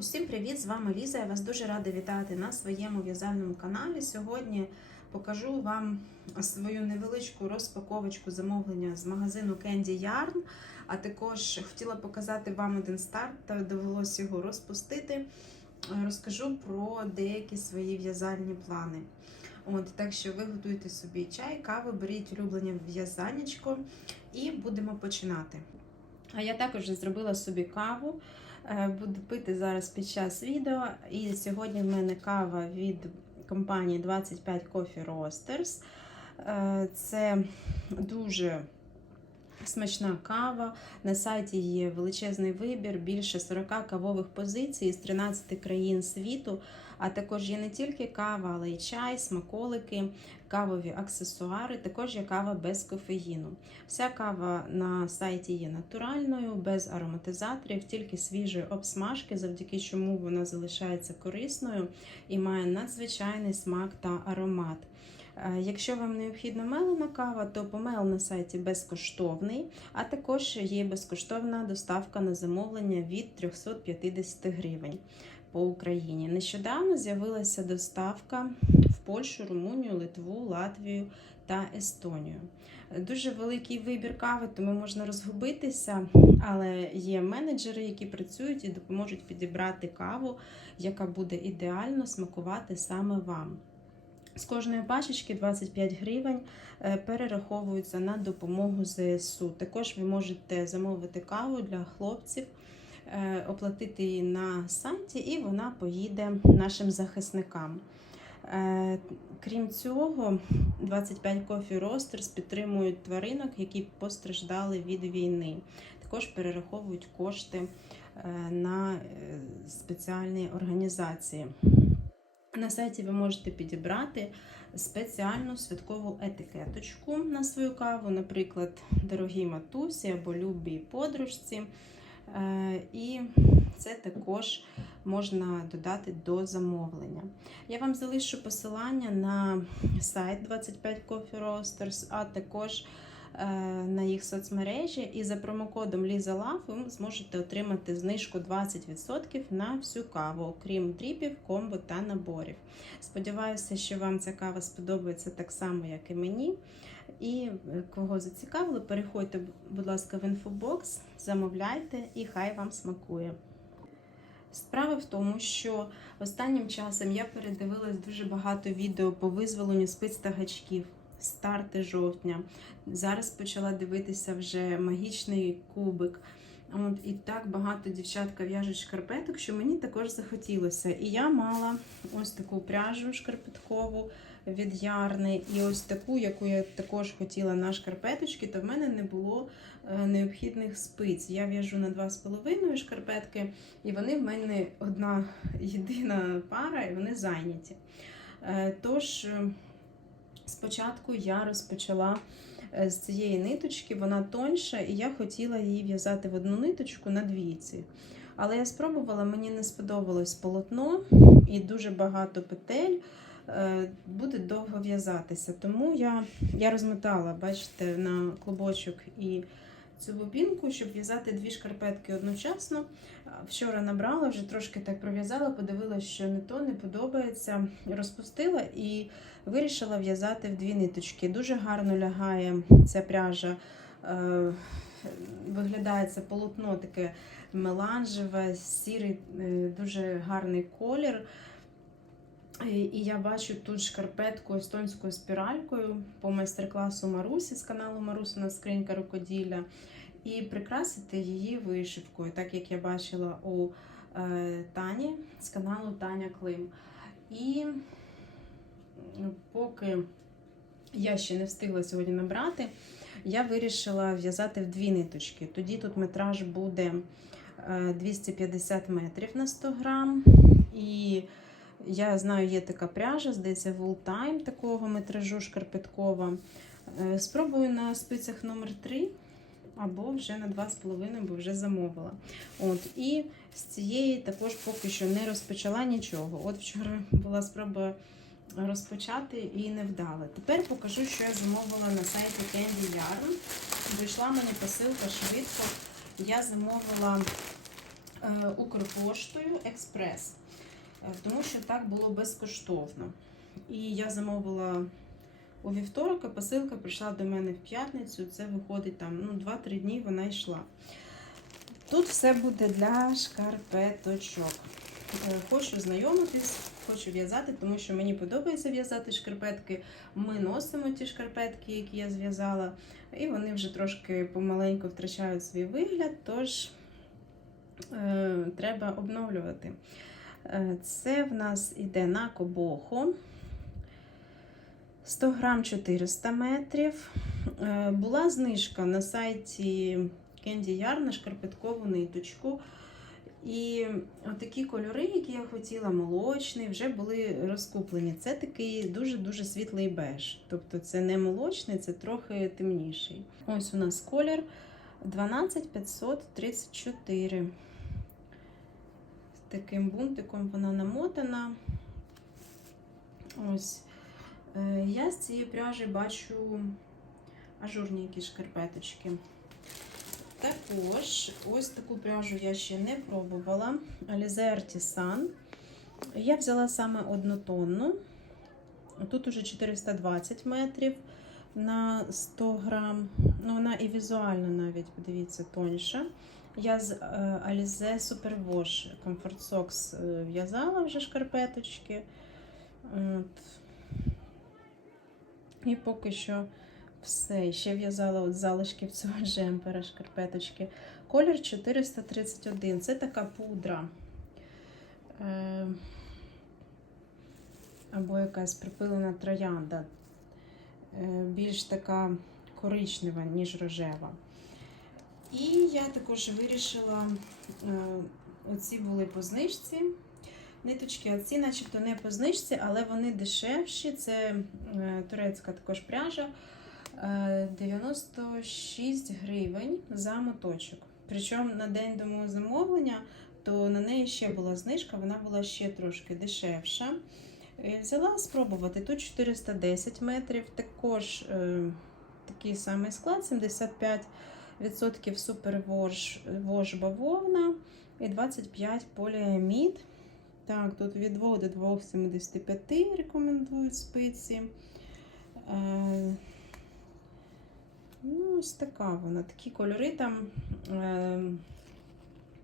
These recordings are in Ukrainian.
Усім привіт! З вами Ліза. Я вас дуже рада вітати на своєму в'язальному каналі. Сьогодні покажу вам свою невеличку розпаковочку замовлення з магазину Candy Yarn. А також хотіла показати вам один старт, та довелося його розпустити. Розкажу про деякі свої в'язальні плани. От, так що ви готуйте собі чай, каву, беріть улюблення в'язанечко і будемо починати. А я також зробила собі каву. Е, Буду пити зараз під час відео. І сьогодні в мене кава від компанії 25 Coffee Roasters. Е, Це дуже смачна кава. На сайті є величезний вибір, більше 40 кавових позицій з 13 країн світу. А також є не тільки кава, але й чай, смаколики, кавові аксесуари. Також є кава без кофеїну. Вся кава на сайті є натуральною, без ароматизаторів, тільки свіжої обсмажки, завдяки чому вона залишається корисною і має надзвичайний смак та аромат. Е, Якщо вам необхідна мелена кава, то помел на сайті безкоштовний, а також є безкоштовна доставка на замовлення від 350 гривень по Україні. Нещодавно з'явилася доставка в Польщу, Румунію, Литву, Латвію та Естонію. Дуже великий вибір кави, тому можна розгубитися, але є менеджери, які працюють і допоможуть підібрати каву, яка буде ідеально смакувати саме вам. З кожної пачечки 25 гривень е, перераховуються на допомогу ЗСУ. Також ви можете замовити каву для хлопців, е, оплатити її на сайті, і вона поїде нашим захисникам. Е, Крім цього, 25 Coffee Roasters підтримують тваринок, які постраждали від війни. Також перераховують кошти на спеціальні організації. На сайті ви можете підібрати спеціальну святкову етикеточку на свою каву, наприклад, дорогій матусі або любій подружці. Е, І це також можна додати до замовлення. Я вам залишу посилання на сайт 25 Coffee Roasters, а також на їх соцмережі. І за промокодом LizaLove ви зможете отримати знижку 20% на всю каву, окрім дріпів, комбо та наборів. Сподіваюся, що вам ця кава сподобається так само, як і мені. І е, кого зацікавило, переходьте, будь ласка, в інфобокс, замовляйте і хай вам смакує. Справа в тому, що останнім часом я передивилась дуже багато відео по визволенню спиць старти жовтня. Зараз почала дивитися вже магічний кубик. От, і так багато дівчатка в'яжуть шкарпеток, що мені також захотілося. І я мала ось таку пряжу шкарпеткову від Ярни, і ось таку, яку я також хотіла на шкарпеточки, то в мене не було е, необхідних спиць. Я в'яжу на 2,5 шкарпетки, і вони в мене одна єдина пара, і вони зайняті. Е, Тож, спочатку я розпочала е, з цієї ниточки, вона тоньша, і я хотіла її в'язати в одну ниточку на двійці. Але я спробувала, мені не сподобалось полотно і дуже багато петель. е, Буде довго в'язатися. Тому я, я розмотала, бачите, на клубочок і цю бобінку, щоб в'язати дві шкарпетки одночасно. Вчора набрала, вже трошки так пров'язала, подивилася, що не то не подобається. Розпустила і вирішила в'язати в дві ниточки. Дуже гарно лягає ця пряжа. е, Виглядає це полотно таке меланжеве, сірий, е, дуже гарний колір. І і я бачу тут шкарпетку естонською спіралькою по майстер-класу Марусі з каналу Марусина Скринька рукоділля. І прикрасити її вишивкою, так як я бачила у е, Тані з каналу Таня Клим. І поки я ще не встигла сьогодні набрати, я вирішила в'язати в дві ниточки. Тоді тут метраж буде е, 250 метрів на 100 грам. І я знаю, є така пряжа, здається, Wool Time такого метражу шкарпеткова. Е, Спробую на спицях номер 3 або вже на 2,5, бо вже замовила. От, і з цієї також поки що не розпочала нічого. От вчора була спроба розпочати і не вдала. Тепер покажу, що я замовила на сайті Candy Yarn. Дійшла мені посилка швидко. Я замовила е, Укрпоштою Експрес, тому що так було безкоштовно. І я замовила у вівторок, а посилка прийшла до мене в п'ятницю. Це виходить там ну, 2-3 дні вона йшла. Тут все буде для шкарпеточок. Е, Хочу знайомитись, хочу в'язати, тому що мені подобається в'язати шкарпетки. Ми носимо ті шкарпетки, які я зв'язала, і вони вже трошки помаленьку втрачають свій вигляд, тож е, треба обновлювати. Е, Це в нас іде на кобоху. 100 грам 400 метрів. Е, Була знижка на сайті Candy Yarn на шкарпеткову ниточку. І такі кольори, які я хотіла, молочний, вже були розкуплені. Це такий дуже-дуже світлий беж. Тобто це не молочний, це трохи темніший. Ось у нас колір 12534. Таким бунтиком вона намотана. Ось. Е, Я з цієї пряжі бачу ажурні якісь шкарпеточки. Також ось таку пряжу я ще не пробувала. Alize Artisan. Я взяла саме однотонну. Тут уже 420 метрів на 100 грам. Ну, вона і візуально навіть, подивіться, тоньша. Я з е, Alize Superwash Comfort Socks е, в'язала вже шкарпеточки. От. І поки що все. Ще в'язала от залишків цього джемпера, шкарпеточки. Колір 431. Це така пудра. Е, або якась припилена троянда. Більш така коричнева, ніж рожева. І я також вирішила, е, оці були по знижці. Ниточки, а ці начебто не по знижці, але вони дешевші. Це е, турецька також пряжа. Е, 96 гривень за моточок. Причому на день до мого замовлення, то на неї ще була знижка, вона була ще трошки дешевша. Е, Взяла спробувати. Тут 410 метрів, також е, такий самий склад, 75% супервож вож бавовна і 25 поліамід. Так, тут від 2 до 2,75 рекомендують спиці. Е, Ну, ось така вона. Такі кольори там е,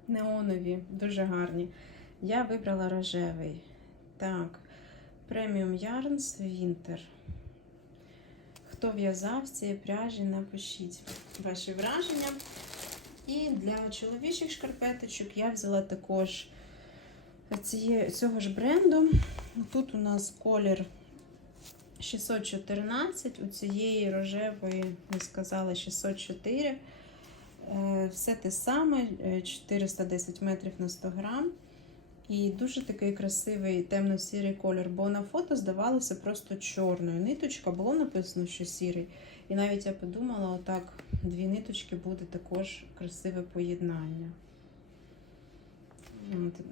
неонові, дуже гарні. Я вибрала рожевий. Так, преміум Yarns Winter. Хто в'язав цієї пряжі, напишіть ваші враження. І для чоловічих шкарпеточок я взяла також ціє, цього ж бренду. Тут у нас колір 614, у цієї рожевої, ми сказали, 604. Е, Все те саме, е, 410 метрів на 100 грам. І дуже такий красивий темно-сірий колір, бо на фото здавалося просто чорною. Ниточка було написано, що сірий. І навіть я подумала, отак дві ниточки буде також красиве поєднання.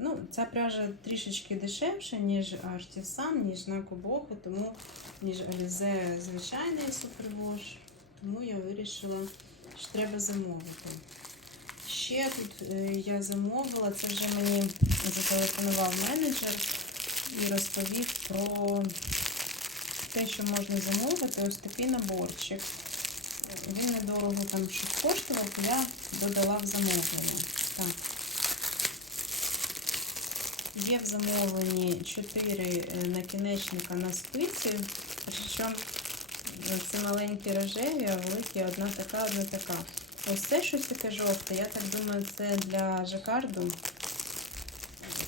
Ну, Ця пряжа трішечки дешевша, ніж Artisan, ніж на Кобоху, тому ніж Alize звичайний супервош. Тому я вирішила, що треба замовити. Ще тут е, я замовила, це вже мені зателефонував менеджер і розповів про те, що можна замовити. Ось такий наборчик. Він недорого там щось коштував, я додала в замовлення. Так. Є в замовленні 4 накінечника на спиці. Причому це маленькі рожеві, а великі одна така, одна така. Ось це щось таке жовте. Я так думаю, це для жакарду.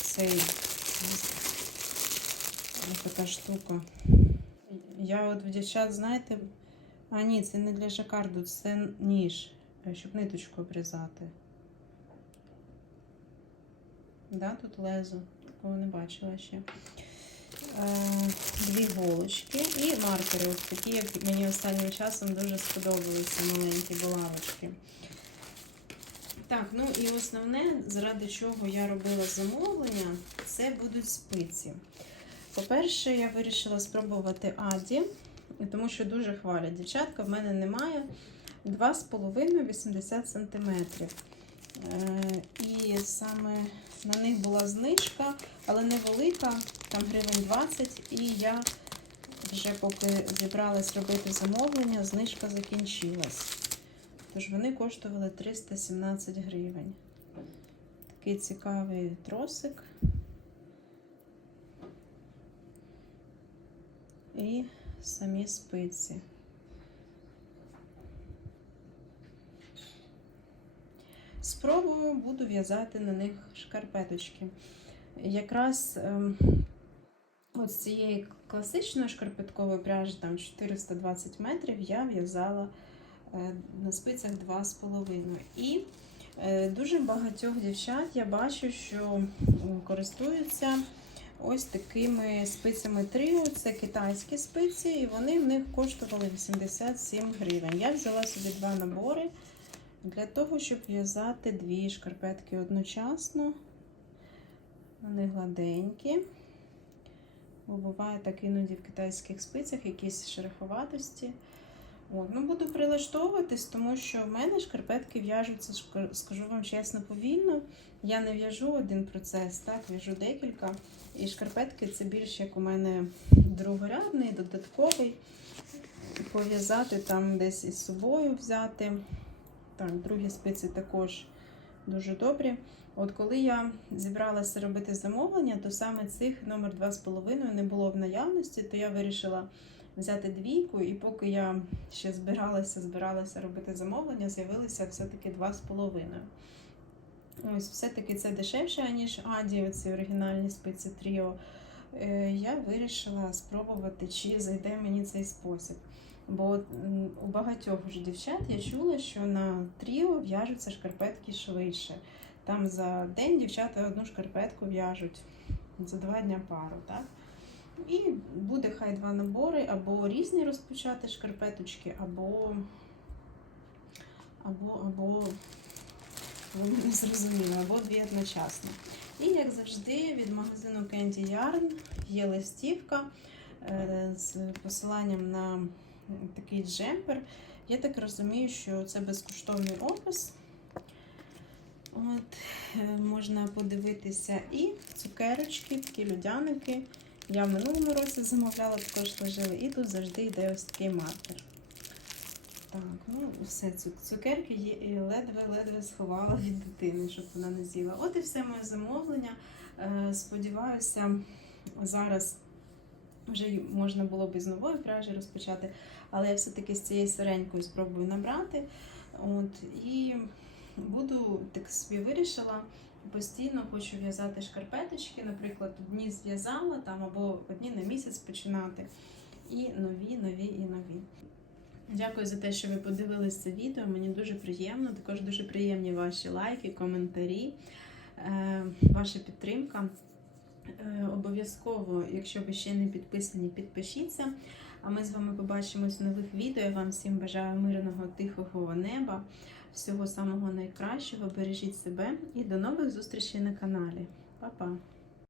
Цей ось така штука. Я от в дівчат, знаєте, а ні, це не для жакарду, це ніж, щоб ниточку обрізати. Да, тут лезо, такого не бачила ще. Е, Дві голочки і маркери. Такі, як мені останнім часом дуже сподобалися маленькі булавочки. Так, ну і основне, заради чого я робила замовлення, це будуть спиці. По-перше, я вирішила спробувати Аді, тому що дуже хвалять. Дівчатка в мене немає 2,5-80 см. Е, І саме на них була знижка, але невелика, там гривень 20. І я вже поки зібралась робити замовлення, знижка закінчилась. Тож вони коштували 317 гривень. Такий цікавий тросик. І самі спиці. Спробую буду в'язати на них шкарпеточки. Якраз ем, з цієї класичної шкарпеткової пряжі, там 420 метрів, я в'язала е, на спицях 2,5. І е, дуже багатьох дівчат я бачу, що користуються ось такими спицями Trio. Це китайські спиці, і вони в них коштували 87 гривень. Я взяла собі два набори для того, щоб в'язати дві шкарпетки одночасно. Вони гладенькі. Бо буває так іноді в китайських спицях якісь шероховатості. От, ну, буду прилаштовуватись, тому що в мене шкарпетки в'яжуться, скажу вам чесно, повільно. Я не в'яжу один процес, так, в'яжу декілька. І шкарпетки це більш як у мене другорядний, додатковий. Пов'язати там десь із собою взяти. Так, другі спиці також дуже добрі. От коли я зібралася робити замовлення, то саме цих номер 2,5 не було в наявності, то я вирішила взяти двійку, і поки я ще збиралася, збиралася робити замовлення, з'явилися все-таки 2,5. Ось, все-таки це дешевше, ніж Аді, оці оригінальні спиці Тріо. Е, Я вирішила спробувати, чи зайде мені цей спосіб. Бо у багатьох вже дівчат я чула, що на тріо в'яжуться шкарпетки швидше. Там за день дівчата одну шкарпетку в'яжуть за два дня пару, так? І буде хай два набори, або різні розпочати шкарпеточки, або, або, або, ви мене або дві одночасно. І як завжди, від магазину Candy Yarn є листівка е, з посиланням на такий джемпер. Я так розумію, що це безкоштовний опис. От, е, можна подивитися і цукерочки, такі людяники. Я в минулому році замовляла, також ложили, і тут завжди йде ось такий маркер. Так, ну все, цукерки ледве-ледве сховала від дитини, щоб вона не з'їла. От і все моє замовлення. Е, Сподіваюся, зараз вже можна було б із нової пряжі розпочати, але я все-таки з цією сиренькою спробую набрати. От, і буду так собі вирішила. Постійно хочу в'язати шкарпеточки, наприклад, одні зв'язала там або одні на місяць починати. І нові, нові і нові. Дякую за те, що ви подивились це відео. Мені дуже приємно. Також дуже приємні ваші лайки, коментарі, е, ваша підтримка. Е, Обов'язково, якщо ви ще не підписані, підпишіться. А ми з вами побачимось в нових відео. Я вам всім бажаю мирного, тихого неба, всього самого найкращого. Бережіть себе і до нових зустрічей на каналі. Па-па!